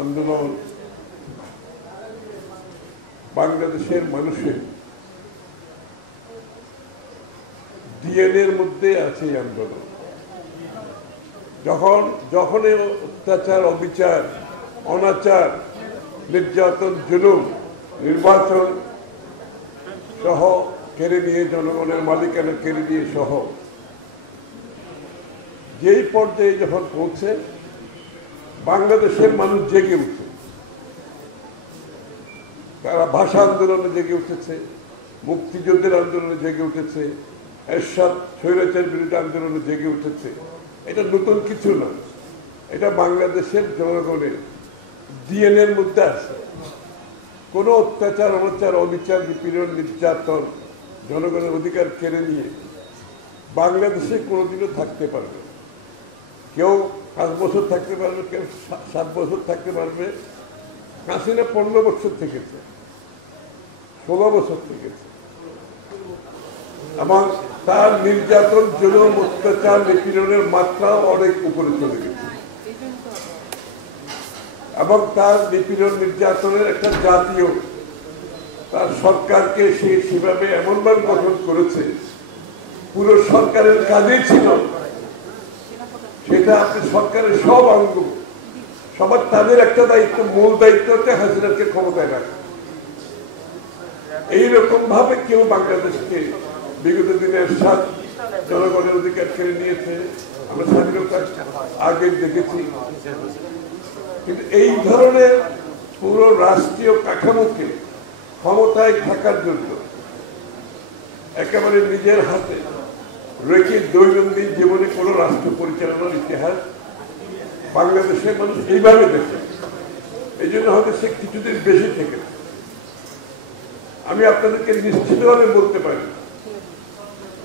আন্দোলন বাংলাদেশের মানুষের ডিএনএর মধ্যে আছে এই আন্দোলন। যখন অত্যাচার, অবিচার, অনাচার, নির্যাতন, জুলুম, নির্বাচন সহ কেড়ে নিয়ে, জনগণের মালিকানা কেড়ে নিয়ে সহ যেই পর্যায়ে যখন পৌঁছে, বাংলাদেশের মানুষ জেগে উঠে, তারা ভাষা আন্দোলনে জেগে উঠেছে, মুক্তিযুদ্ধের আন্দোলনে জেগে উঠেছে, এরশাদ স্বৈরাচার বিরোধী আন্দোলনে জেগে উঠেছে। এটা নতুন কিছু না, এটা বাংলাদেশের জনগণের ডিএনএর মধ্যে আছে। কোনো অত্যাচার, অনাচার, অবিচার, নিপীড়ন, নির্যাতন, জনগণের অধিকার কেড়ে নিয়ে বাংলাদেশে কোনোদিনও থাকতে পারবে। কেউ 5 বছর থাকতে পারবে, কেউ 7 বছর থাকতে পারবে। হাসিনা 15 বছর থেকেছে, 16 বছর থেকেছে, এবং তার নির্যাতন, জুলুম, অত্যাচার, নিপীড়নের মাত্রাও অনেক উপরে চলে গেছে। এবং তার নিপীড়ন, নির্যাতনের একটা জাতীয় তার সরকারকে সে সেভাবে এমনভাবে গঠন করেছে, পুরো সরকারের কাজেই ছিল সেটা আপনি সরকারের সব অঙ্গ, সবার তাদের একটা দায়িত্ব, মূল দায়িত্ব হচ্ছে হাসিনাকে ক্ষমতায় রাখা। এইরকম ভাবে কেউ বাংলাদেশকে বিগত দিনের জনগণের অধিকার কেড়ে নিয়েছে, আমরা স্বাধীনতার আগে দেখেছি। কিন্তু এই ধরনের পুরো রাষ্ট্রীয় কাঠামোকে ক্ষমতায় থাকার জন্য একেবারে নিজের হাতে রেখে দৈনন্দিন জীবনে কোন রাষ্ট্র পরিচালনার ইতিহাস বাংলাদেশের মানুষ এইভাবে দেখে। এই জন্য হয়তো সে কিছুদিন বেশি থেকে। আমি আপনাদেরকে নিশ্চিতভাবে বলতে পারি,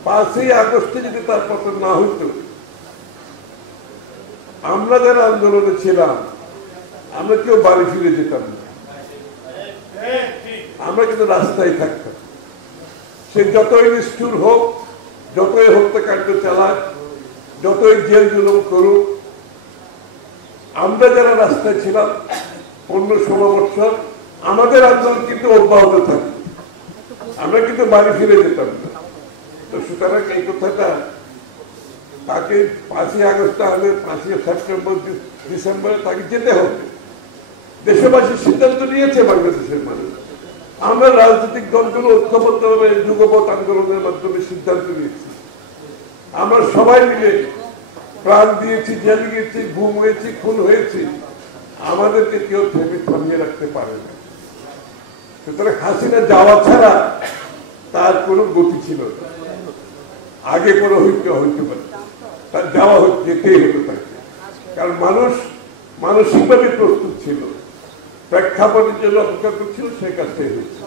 5ই আগস্টে যদি তার পতন না হইত, আমরা যারা আন্দোলনে ছিলাম আমরা কেউ বাড়ি ফিরে যেতাম না, আমরা কিন্তু রাস্তায় থাকতাম। সে যতই নিষ্ঠুর হোক, যতই হত্যাকাণ্ড চালাক, যতই জেল জুলুম করুক, আমরা যারা রাস্তায় ছিলাম 15-16 বছর, আমাদের আন্দোলন কিন্তু অব্যাহত থাকে, আমরা কিন্তু বাড়ি ফিরে যেতাম না। তো সুতরাং এই কথাটা তাকে 5ই আগস্ট হলে 5ই সেপ্টেম্বর, ডিসেম্বরে তাকে যেতে হবে। দেশবাসীর সিদ্ধান্ত নিয়েছে বাংলাদেশের মানুষ। আমরা রাজনৈতিক দলগুলো ঐক্যবদ্ধভাবে যুগপৎ আন্দোলনের মাধ্যমে সিদ্ধান্ত নিয়েছি। আমরা সবাই মিলে প্রাণ দিয়েছি, জেল গিয়েছি, গুম হয়েছি, খুন হয়েছি, আমাদেরকে কেউ থামিয়ে রাখতে পারে না। সুতরাং হাসিনা যাওয়া ছাড়া তার কোনো গতি ছিল না। আগে কোনো হইতে পারে, তার যাওয়া যেতেই হতো তাকে, কারণ মানুষ মানসিকভাবে প্রস্তুত ছিল, প্রেক্ষাপটের জন্য অপেক্ষা করছিল, সে কাজটা হয়েছে।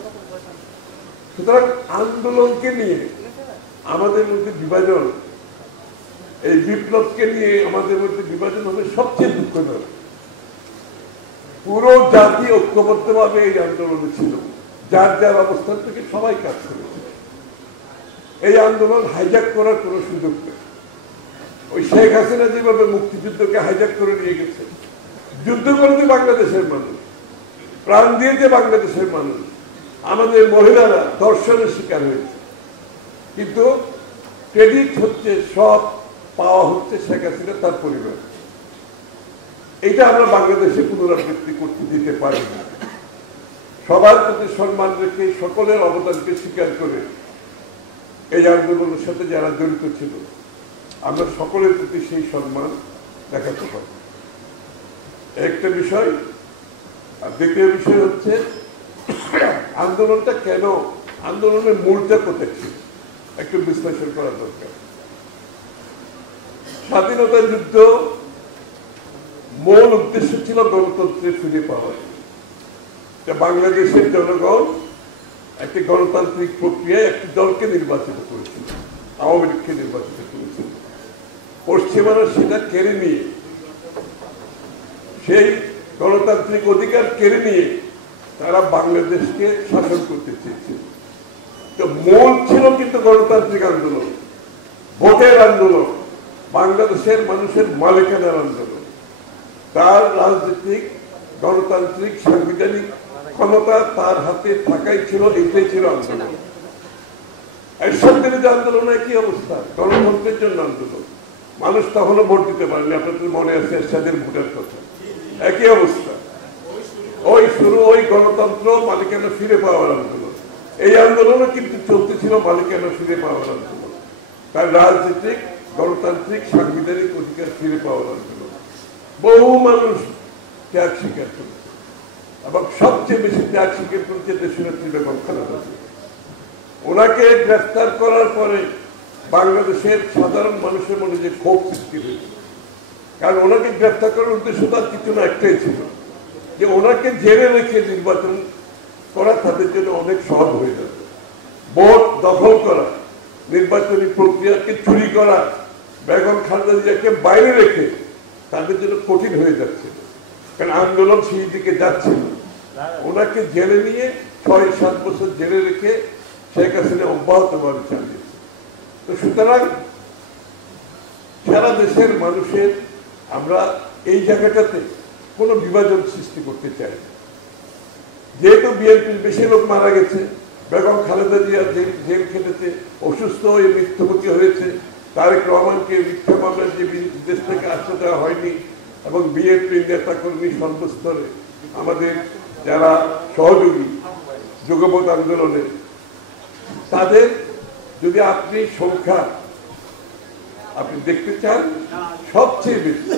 সুতরাং আন্দোলনকে নিয়ে আমাদের মধ্যে বিভাজন, এই বিপ্লবকে নিয়ে আমাদের মধ্যে বিভাজন হবে সবচেয়ে দুঃখজনক। পুরো জাতি ঐক্যবদ্ধভাবে এই আন্দোলনে ছিল, যার যার অবস্থান থেকে সবাই কাজ করেছে। এই আন্দোলন হাইজ্যাক করার কোন সুযোগ নেই। ওই শেখ হাসিনা যেভাবে মুক্তিযুদ্ধকে হাইজ্যাক করে নিয়ে গেছে, যুদ্ধ করেছে বাংলাদেশের মানুষ, প্রাণ দিয়েছে বাংলাদেশের মানুষ, আমাদের মহিলারা ধর্ষণের শিকার হয়েছে, কিন্তু ক্রেডিট হচ্ছে, সব পাওয়া হচ্ছে শেখ হাসিনা তার পরিবার। এটা আমরা বাংলাদেশে পুনরাবৃত্তি করতে দিতে পারি না। সবার প্রতি সম্মান রেখে, সকলের অবদানকে স্বীকার করে এই আন্দোলনের সাথে যারা জড়িত ছিল, আমরা সকলের প্রতি সেই সম্মান দেখাতে হবে, একটা বিষয়। আর দ্বিতীয় বিষয় হচ্ছে আন্দোলনটা কেন, আন্দোলনের মূলটা কোথায় ছিল একটু বিশ্লেষণ করা দরকার। স্বাধীনতা যুদ্ধ মূল উদ্দেশ্য ছিল গণতন্ত্রে ফিরে পাওয়া। বাংলাদেশের জনগণ একটি গণতান্ত্রিক প্রক্রিয়ায় একটি দলকে নির্বাচিত করেছিল, আওয়ামী লীগকে নির্বাচিত করেছিল। পশ্চিমারা সেটা কেড়ে নিয়ে, সেই গণতান্ত্রিক অধিকার কেড়ে নিয়ে তারা বাংলাদেশকে শাসন করতে চেয়েছিল। তো মূল ছিল কিন্তু গণতান্ত্রিক আন্দোলন, ভোটের আন্দোলন, বাংলাদেশের মানুষের মালিকানার আন্দোলন, তার রাজনৈতিক গণতান্ত্রিক সাংবিধানিক ক্ষমতা তার হাতে থাকাই ছিল, এটাই ছিল আন্দোলন। এরশাদ বিরোধী আন্দোলনে কি অবস্থা? গণতন্ত্রের জন্য আন্দোলন। মানুষ তখনও ভোট দিতে পারেনি, আপনাদের মনে আছে এরশাদের ভোটের কথা। একই অবস্থা, ওই শুরু ওই গণতন্ত্র মালিকানা ফিরে পাওয়ার আন্দোলন। এই আন্দোলনও কিন্তু চলতেছিল মালিকানা ফিরে পাওয়ার আন্দোলন, তার রাজনৈতিক গণতান্ত্রিক সাংবিধানিক অধিকার ফিরে পাওয়ার আন্দোলন। বহু মানুষ ত্যাগ স্বীকার করেছে এবং সবচেয়ে বেশি ত্যাগ স্বীকার করেছে দেশনেত্রী বেগম খালেদা জিয়া। ওনাকে গ্রেফতার করার পরে বাংলাদেশের সাধারণ মানুষের মনে যে ক্ষোভ সৃষ্টি হয়েছে, কারণ ওনাকে গ্রেফতার করার উদ্দেশ্য তার কিছু না, একটাই ছিল যে ওনাকে জেলে রেখে নির্বাচন করা তাদের জন্য অনেক সহজ হয়ে যাবে। ভোট দখল করা, নির্বাচনী প্রক্রিয়াকে চুরি করা, বেগম খালেদা জিয়াকে বাইরে রেখে তাদের জন্য কঠিন হয়ে যাচ্ছে, কারণ আন্দোলন সেই দিকে যাচ্ছে। ওনাকে জেলে নিয়ে ৬-৭ বছর জেলে রেখে শেখ হাসিনা অব্যাহতভাবে চালিয়েছে। তো সুতরাং সারা দেশের মানুষের আমরা এই জায়গাটাতে কোনো বিভাজন সৃষ্টি করতে চাই না। যেহেতু বিএনপির বেশি লোক মারা গেছে, বেগম খালেদা জিয়া জেল খেটেছে, অসুস্থ হয়ে মৃত্যুমুখী হয়েছে, তারেক রহমানকে মিথ্যা মামলার যে দেশ থেকে আসতে দেওয়া হয়নি, এবং বিএনপির নেতাকর্মী সর্বস্তরে আমাদের যারা সহযোগী যুগপৎ আন্দোলনে, তাদের যদি আপনি সংখ্যা আপনি দেখতে চান সবচেয়ে বেশি,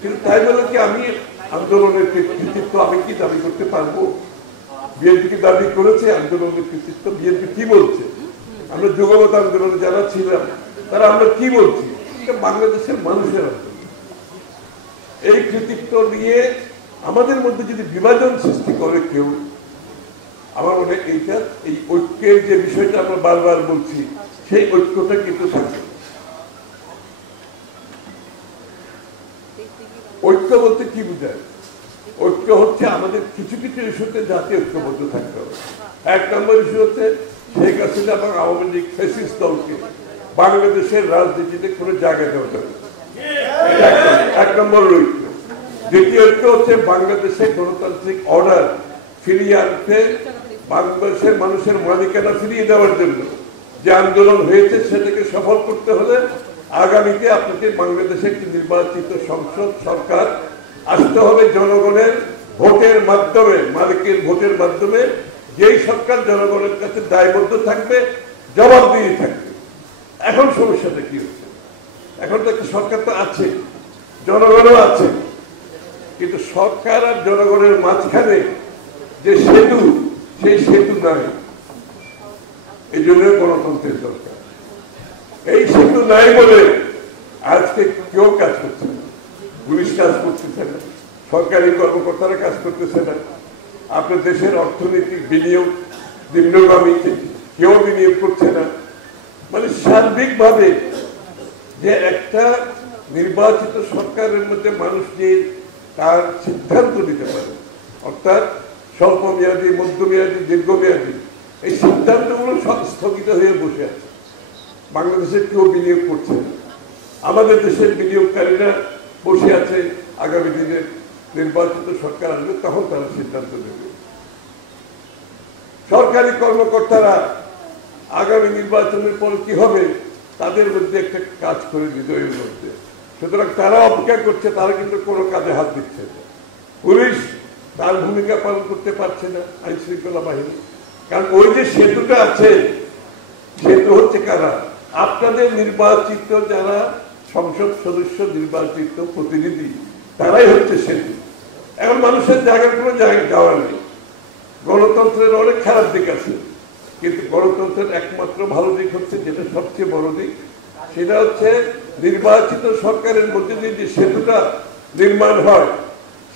কিন্তু তাই বলে কি আমি আন্দোলনের কৃতিত্ব আমি কি দাবি করতে পারবো? বিএনপি কি দাবি করেছে আন্দোলনের কৃতিত্ব? বিএনপি কি বলছে? আমরা যুগপৎ আন্দোলনে যারা ছিলাম তারা আমরা কি বলছি? বাংলাদেশের মানুষের আন্দোলন। এই কৃতিত্ব নিয়ে আমাদের মধ্যে যদি বিভাজন সৃষ্টি করে কেউ, আমার মনে হয় এইটা এই ঐক্যের যে বিষয়টা আমরা বারবার বলছি, সেই ঐক্যটা কিন্তু থাকে। ঐক্য বলতে কি বোঝায়? ঐক্য হচ্ছে আমাদের কিছু কিছু ইস্যুতে জাতীয় ঐক্যবদ্ধ থাকতে হবে। ১ নম্বর ইস্যু হচ্ছে শেখ হাসিনা এবং আওয়ামী লীগ ফ্যাসিস্ট দলকে বাংলাদেশের রাজনীতিতে কোনো জায়গা দেওয়া যাবে, ১ নম্বর ঐক্য। দ্বিতীয় ঐক্য হচ্ছে বাংলাদেশের গণতান্ত্রিক অর্ডার ফিরিয়ে আনতে, বাংলাদেশের মানুষের মালিকানা ফিরিয়ে দেওয়ার জন্য যে আন্দোলন হয়েছে সেটাকে সফল করতে হলে আগামীতে আপনাকে বাংলাদেশে একটি নির্বাচিত সংসদ সরকার আসতে হবে জনগণের ভোটের মাধ্যমে, মালিকের ভোটের মাধ্যমে, যেই সরকার জনগণের কাছে দায়বদ্ধ থাকবে, জবাবদিহি থাকবে। এখন সমস্যাটা কি হচ্ছে? এখন তো একটা সরকার তো আছে, জনগণও আছে, কিন্তু সরকার আর জনগণের মাঝখানে যে সেতু, সেই সেতু নাই। এই জন্য গণতন্ত্রের দরকার। এই সেতু নাই বলে আজকে কেউ কাজ করছে না, পুলিশ কাজ করতেছে না, সরকারি কর্মকর্তারা কাজ করতেছে না, আপনার দেশের অর্থনৈতিক বিনিয়োগ নিম্নগামী, কেউ বিনিয়োগ করছে না। মানে সার্বিকভাবে যে একটা নির্বাচিত সরকারের মধ্যে মানুষ যে তার সিদ্ধান্ত নিতে পারে, অর্থাৎ স্বল্প মেয়াদী, মধ্যমেয়াদী, দীর্ঘমেয়াদী, এই সিদ্ধান্তগুলো সব স্থগিত হয়ে বসে আছে। বাংলাদেশের কেউ বিনিয়োগ করছে না। আমাদের দেশের বিনিয়োগকারীরা বসে আছে, আগামী দিনের নির্বাচিত সরকার আসবে তখন তারা সিদ্ধান্ত নেবে। সরকারি কর্মকর্তারা আগামী নির্বাচনের পর কি হবে তাদের মধ্যে একটা কাজ করে হৃদয়ের মধ্যে, সুতরাং তারা অপেক্ষা করছে, তারা কিন্তু কোনো কাজে হাত দিচ্ছে না। পুলিশ তার ভূমিকা পালন করতে পারছে না, আইন শৃঙ্খলা বাহিনী, কারণ ওই যে সেতুটা আছে, সেতু হচ্ছে কারা? আপনাদের নির্বাচিত যারা সংসদ সদস্য, নির্বাচিত প্রতিনিধি, তারাই হচ্ছে সেতু। এখন মানুষের জায়গার কোনো জায়গায় যাওয়া নেই। গণতন্ত্রের অনেক খারাপ দিক আছে, কিন্তু গণতন্ত্রের একমাত্র ভালো দিক হচ্ছে, যেটা সবচেয়ে বড় দিক, সেটা হচ্ছে নির্বাচিত সরকারের মধ্যে যে সেতুটা নির্মাণ হয়,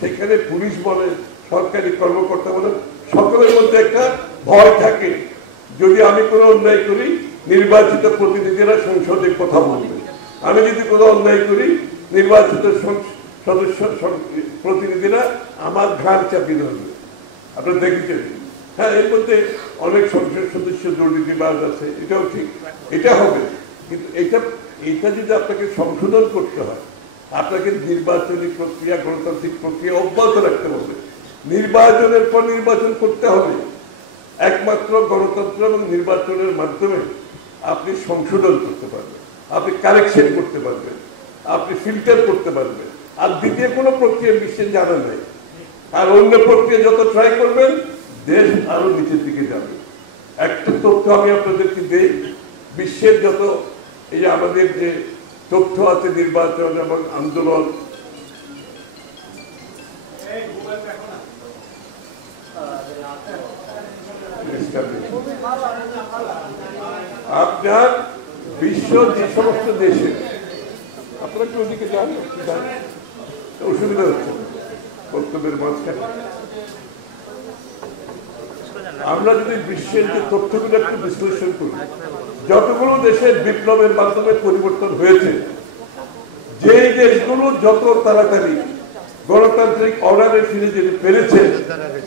সেখানে পুলিশ বলে, সরকারি কর্মকর্তা বলে, সকলের মধ্যে একটা ভয় থাকে, যদি আমি কোনো অন্যায় করি নির্বাচিত প্রতিনিধিরা সংসদে কথা বলবে, আমি যদি কোনো অন্যায় করি নির্বাচিত সদস্য প্রতিনিধিরা আমার ঘাড় চাপিয়ে ধরবে। আপনারা দেখেছেন, হ্যাঁ, এর মধ্যে অনেক সংসদ সদস্য দুর্নীতিবাজ আছে, এটাও ঠিক, এটা হবে, কিন্তু এটা যদি আপনাকে সংশোধন করতে হয়, আপনাকে নির্বাচনী প্রক্রিয়া, গণতান্ত্রিক প্রক্রিয়া অব্যাহত রাখতে হবে। নির্বাচনের পর নির্বাচন করতে হবে। একমাত্র গণতন্ত্র এবং নির্বাচনের মাধ্যমে আপনি সংশোধন করতে পারবেন, আপনি কারেকশন করতে পারবেন, আপনি ফিল্টার করতে পারবেন। আর দ্বিতীয় কোনো প্রক্রিয়া বিশ্বে জানা নাই। আর অন্য প্রক্রিয়া যত ট্রাই করবেন দেশ আরো নিচের দিকে যাবে। একটা তথ্য আমি আপনাদেরকে দিই, বিশ্বের যত এই আমাদের যে তথ্য আছে নির্বাচন এবং আন্দোলন, আপনার বিশ্ব যে সমস্ত দেশে, আপনারা কি ওদিকে যান? অসুবিধা হচ্ছে বক্তব্যের মাঝখানে। আমরা যদি বিশ্বের যে তথ্যগুলো একটু বিশ্লেষণ করি, যতগুলো দেশের বিপ্লবের মাধ্যমে পরিবর্তন হয়েছে, যে দেশগুলো যত তাড়াতাড়ি গণতান্ত্রিক অর্ডারে ফিরে যেতে পেরেছে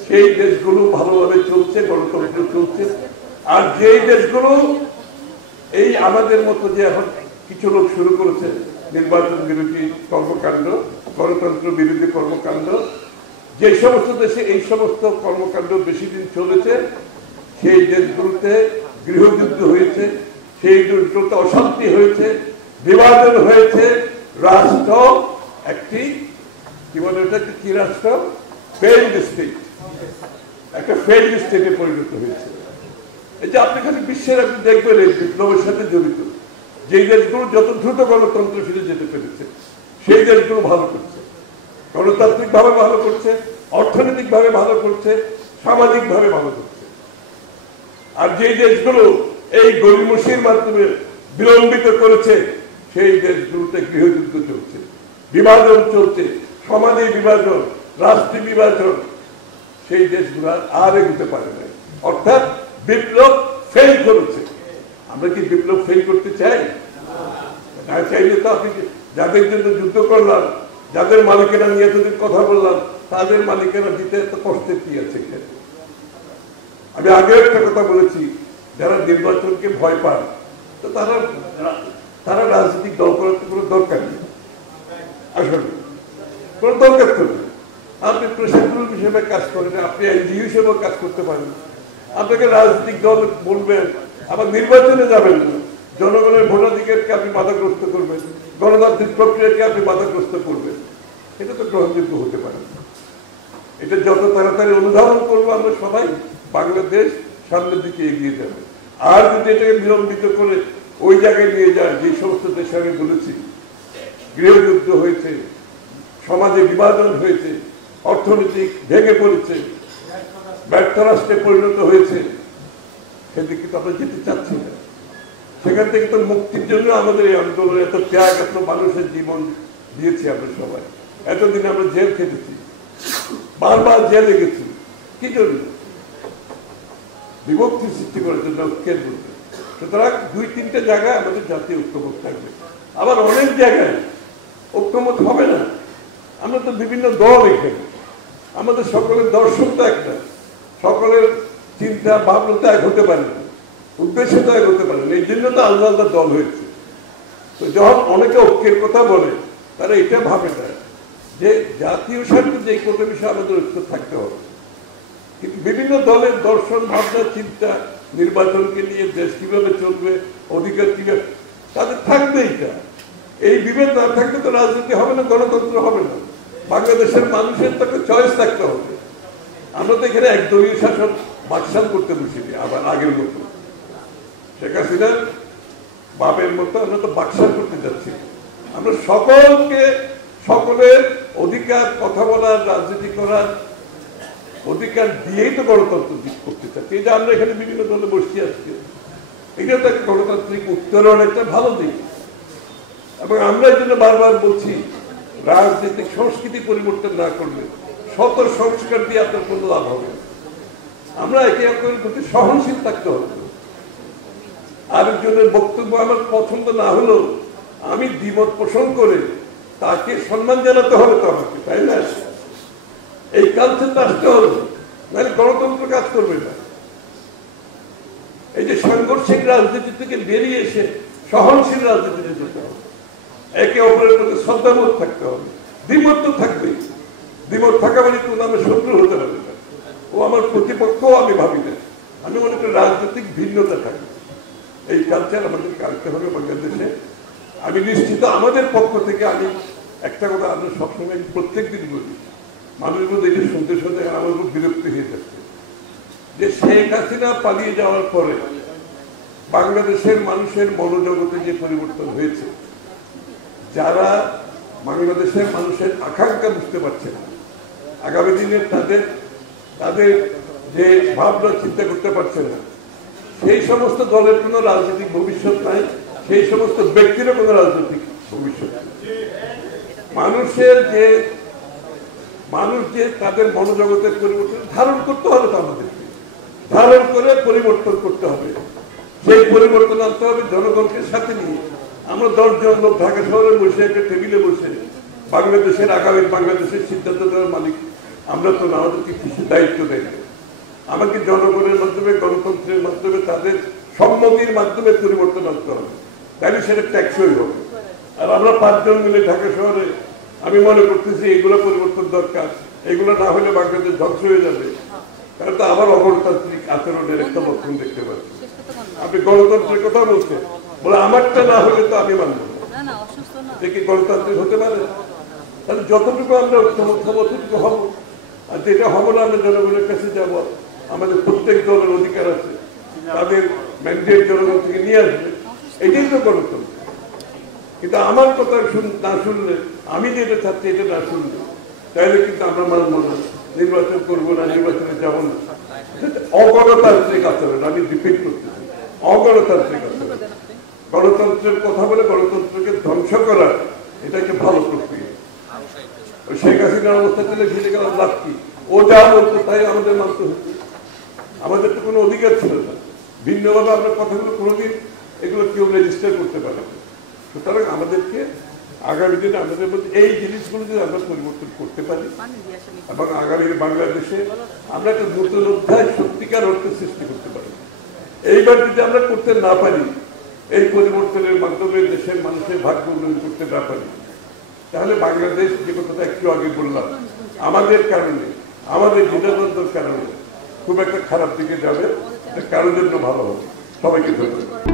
সেই দেশগুলো ভালোভাবে চলছে, গণতন্ত্র চলছে। আর যেই দেশগুলো এই আমাদের মতো যে এখন কিছু লোক শুরু করেছে নির্বাচন বিরোধী কর্মকাণ্ড, গণতন্ত্র বিরোধী কর্মকাণ্ড, যে সমস্ত দেশে এই সমস্ত কর্মকাণ্ড বেশি দিন চলেছে সেই দেশগুলোতে গৃহযুদ্ধ হয়েছে, সেই দেশগুলোতে অশান্তি হয়েছে, বিভাজন হয়েছে, রাষ্ট্র একটি কি বলে ওটা, কি রাষ্ট্র, ফেইল্ড স্টেট, একটা ফেইল্ড স্টেটে পরিণত হয়েছে। এই যে আপনি খালি বিশ্বের আপনি দেখবেন এই বিপ্লবের সাথে জড়িত যেই দেশগুলো যত দ্রুত গণতন্ত্র ফিরে যেতে পেরেছে সেই দেশগুলো ভালো করছে, গণতান্ত্রিক ভাবে ভালো করছে, অর্থনৈতিক ভাবে ভালো করছে, সামাজিক ভাবে ভালো করছে। আর যেই দেশগুলো এই গরিমসির মাধ্যমে বিলম্বিত করেছে সেই দেশগুলোতে গৃহযুদ্ধ চলছে, বিভাজন চলছে, সমাজে বিভাজন, রাষ্ট্রীয় বিভাজন, সেই দেশগুলো আর এগোতে পারে না। অর্থাৎ বিপ্লব ফেল করেছে। আমরা কি বিপ্লব ফেল করতে চাই? না চাইলে তো আপনি যাদের জন্য যুদ্ধ করলাম, যাদের মালিকেরা নিয়ে এতদিন কথা বললাম, তাদের মালিকেরা দিতে এত কষ্টের কি আছে? আমি আগে একটা কথা বলেছি, যারা নির্বাচনকে ভয় পান তো তারা রাজনৈতিক দল করার কোনো দরকার নেই, আসলে কোনো দরকার করবে। আপনি প্রশাসন হিসেবে কাজ করেন, আপনি এনজিও হিসেবেও কাজ করতে পারেন। আপনাকে রাজনৈতিক দল বলবেন, আবার নির্বাচনে যাবেন না, জনগণের ভোটাধিকারকে আপনি বাধাগ্রস্ত করবেন, গণতান্ত্রিক প্রক্রিয়াকে আপনি বাধাগ্রস্ত করবেন, এটা তো গ্রহণযোগ্য হতে পারে না। এটা যত তাড়াতাড়ি অনুধাবন করবো আমরা সবাই, বাংলাদেশ সামনের দিকে এগিয়ে যাবে। আর যদি এটাকে বিলম্বিত করে ওই জায়গায় নিয়ে যায়, যে সমস্ত দেশে আমি বলেছি গৃহযুদ্ধ হয়েছে, সমাজে বিভাজন হয়েছে, অর্থনৈতিক ভেঙে পড়েছে, ব্যর্থ রাষ্ট্রে পরিণত হয়েছে, সেদিকে তো আমরা যেতে চাচ্ছি না। সেখান থেকে তো মুক্তির জন্য আমাদের এই আন্দোলন, এত ত্যাগ, এত মানুষের জীবন দিয়েছি আমরা সবাই। এতদিন আমরা জেল খেটেছি, বারবার জেলে গেছি, কি জন্য? বিভক্তি সৃষ্টি করার জন্য। কে বলবে? সুতরাং 2-3টে জায়গায় আমাদের জাতীয় ঐক্যমত থাকবে, আবার অনেক জায়গায় ঐক্যমত হবে না। আমরা তো বিভিন্ন দল এখানে, আমাদের সকলের দর্শন তো একটা, সকলের চিন্তা ভাবনা তো এক হতে পারে না, উদ্দেশ্য তো এক হতে পারে না। এই জন্য তো আলাদা আলাদা দল হয়েছে। তো যখন অনেকে ঐক্যের কথা বলে, তারা এটা ভাবে না যে জাতীয় স্বার্থে যে কোনো বিষয়ে আমাদের ঐক্য থাকতে হবে। কিন্তু বিভিন্ন দলের দর্শন, ভাবনা, চিন্তা, নির্বাচনকে নিয়ে দেশ কিভাবে চলবে, অধিকার কিভাবে, তাদের থাকবে এইটা। এই বিভেদ না থাকলে তো রাজনীতি হবে না, গণতন্ত্র হবে না। বাংলাদেশের মানুষের তো একটা চয়েস থাকতে হবে। আমরা তো এখানে একদলীয় শাসন বাকশাল করতে বসিনি, আবার আগের মতো শেখ হাসিনার বাপের মতো আমরা তো বাকশাল করতে যাচ্ছি। আমরা সকলকে, সকলের অধিকার, কথা বলার, রাজনীতি করার অধিকার দিয়েই তো গণতন্ত্র করতে চাচ্ছি। এই যে আমরা এখানে বিভিন্ন দলে বসে আসছি, এটা তো একটা গণতান্ত্রিক উত্তরণ, একটা ভালো দিক। এবং আমরা এই জন্য বারবার বলছি, রাজনৈতিক সংস্কৃতি পরিবর্তন না করলে শত সংস্কার দিয়ে আপনার কোনো লাভ হবে। আমরা একে অপরের প্রতি সহনশীল থাকতে হবে। আরেকজনের বক্তব্য আমার পছন্দ না হলেও আমি দ্বিমত পোষণ করে তাকে সম্মান জানাতে হবে তো আমাকে, তাই না? এই কালচারটা আসতে হবে, নাহলে গণতন্ত্র কাজ করবে না। এই যে সাংঘর্ষিক রাজনীতি থেকে বেরিয়ে এসে সহনশীল রাজনীতিতে যেতে হবে, একে অপরের প্রতি শ্রদ্ধাবোধ থাকতে হবে। দ্বিমত তো থাকবেই, দ্বিমত থাকা মানে কোনো নামে শত্রু হতে পারে। কাউকে ভাবি না। আমি মনে করি রাজনৈতিক ভিন্নতা থাকে, এই কালচার আমাদের আনতে হবে বাংলাদেশে। আমি নিশ্চিত আমাদের পক্ষ থেকে আমি একটা কথা আমরা সবসময় প্রত্যেক দিন বলি, মানুষগুলো দেখে শুনতে শুনতে আমার খুব বিরক্তি হয়ে যাচ্ছে, যে শেখ হাসিনা পালিয়ে যাওয়ার পরে বাংলাদেশের মানুষের মনোজগতে যে পরিবর্তন হয়েছে, যারা বাংলাদেশের মানুষের আকাঙ্ক্ষা বুঝতে পারছে না, আগামী দিনে তাদের যে ভাবনা চিন্তা করতে পারছে না, সেই সমস্ত দলের কোনো রাজনৈতিক ভবিষ্যৎ নাই, সেই সমস্ত ব্যক্তিরও কোনো রাজনৈতিক ভবিষ্যৎ নাই। মানুষ যে তাদের মনোজগতের পরিবর্তন ধারণ করতে হবে, তো আমাদেরকে ধারণ করে পরিবর্তন করতে হবে। সেই পরিবর্তন আনতে হবে জনগণকে সাথে নিয়ে। আমরা 10 জন লোক ঢাকা শহরে বসে একটা টেবিলে বসে বাংলাদেশের আগামী বাংলাদেশের সিদ্ধান্ত দেওয়ার মালিক আমরা তো না, আমাদেরকে কিছু দায়িত্ব দেয়। আমাকে জনগণের মাধ্যমে, গণতন্ত্রের মাধ্যমে, তাদের সম্মতির মাধ্যমে পরিবর্তন আনতে হবে, তাহলে সেটা ট্যাক্সই হবে। আর আমরা 5 জন মিলে ঢাকা শহরে আমি মনে করতেছি এগুলো পরিবর্তন দরকার, এগুলো না হলে বাংলাদেশ ধ্বংস হয়ে যাবে। কারণ তো আবার অগণতান্ত্রিক আচরণের একটা লক্ষণ দেখতে পাচ্ছি। আপনি গণতন্ত্রের কথা বলছেন, বলে আমারটা না হলে তো আমি মানব না, কি গণতান্ত্রিক হতে পারে? তাহলে যতটুকু আমরা ঐক্যমত হবো ততটুকু হবো, আর যেটা হবো না আমরা জনগণের কাছে যাবো। আমাদের প্রত্যেক দলের অধিকার আছে, তাদের ম্যান্ডেট জনগণ থেকে নিয়ে আসবে, এটাই তো গণতন্ত্র। কিন্তু আমার কথা না শুনলে, আমি যেটা চাচ্ছি এটা না শুনলে, তাহলে কিন্তু আমরা মানব না, নির্বাচন করবো না, নির্বাচনে যাবো না। অগণতান্ত্রিক আচরণ, আমি রিপিট করতেছি, অগণতান্ত্রিক আচরণ। গণতন্ত্রের কথা বলে গণতন্ত্রকে ধ্বংস করা, এটাকে ভালো প্রক্রিয়া। শেখ হাসিনার অবস্থা চলে ফিরে গেলাম, লাভ কি? ও যা বলতো তাই আমাদের মানতে হচ্ছে। আমাদের তো কোনো অধিকার ছিল না, ভিন্নভাবে আমরা কথাগুলো কোনোদিন এগুলো কেউ রেজিস্টার করতে পারে না। সুতরাং আমাদেরকে আগামী দিনে আমাদের মধ্যে এই জিনিসগুলো যদি আমরা পরিবর্তন করতে পারি, এবং আগামী বাংলাদেশে আমরা একটা নতুন অধ্যায় সত্যিকার অর্থে সৃষ্টি করতে পারি। এইবার যদি আমরা করতে না পারি, এই পরিবর্তনের মাধ্যমে দেশের মানুষের ভাগ্য উন্নয়ন করতে না পারি, তাহলে বাংলাদেশ, যে কথাটা একটু আগে বললাম, আমাদের কারণে, আমাদের দ্বিধাদ্বন্দ্বের কারণে খুব একটা খারাপ দিকে যাবে, কারোর জন্য ভালো হবে। সবাইকে ধন্যবাদ।